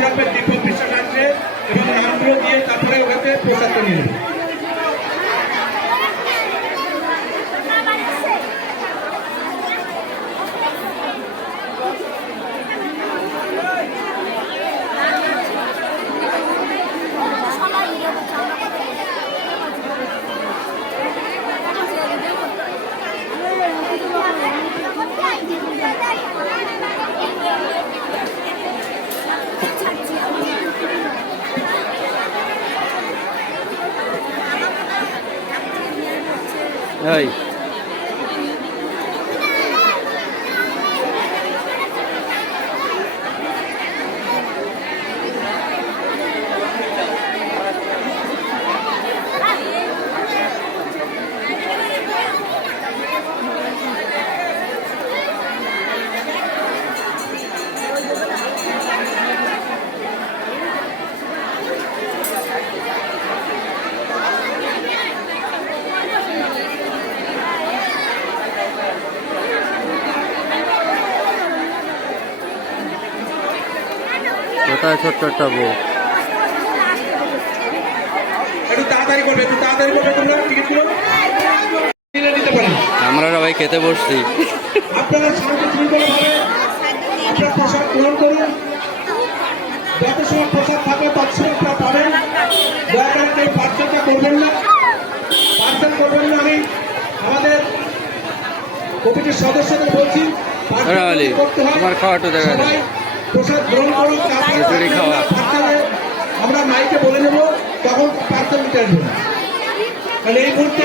করতে হবে, দীপক বিশ্বাস আসবে এবং নামগুলো দিয়ে তারপরে ওকে প্রসাদটা নিয়ে নেবে। এই কোথায় ছোট্ট একটা বউ? একটু তাড়াতাড়ি করবে, একটু তাড়াতাড়ি করবে, তোমরা টিকিটগুলো নিতে পারেন। আমরা সবাই খেতে বসছি। আপনারা শান্তিপূর্ণভাবে আপনার প্রসাদ গ্রহণ করুন। যত সময় প্রসাদ থাকবে তত সময় আপনারা পাবেন। দয়া করে কেউ পার্সেলটা করবেন না, পার্সেল করবেন না। আমি আমাদের কমিটির সদস্যদের বলছি করতে হয়। তোমার খাওয়াটা দেখা যায়, প্রসাদ গ্রহণ করুন, খিচুড়ি খাওয়া। আমরা মাইকে বলে নেবো তখন পার্সেল নিতে আসবেন। এই মুহূর্তে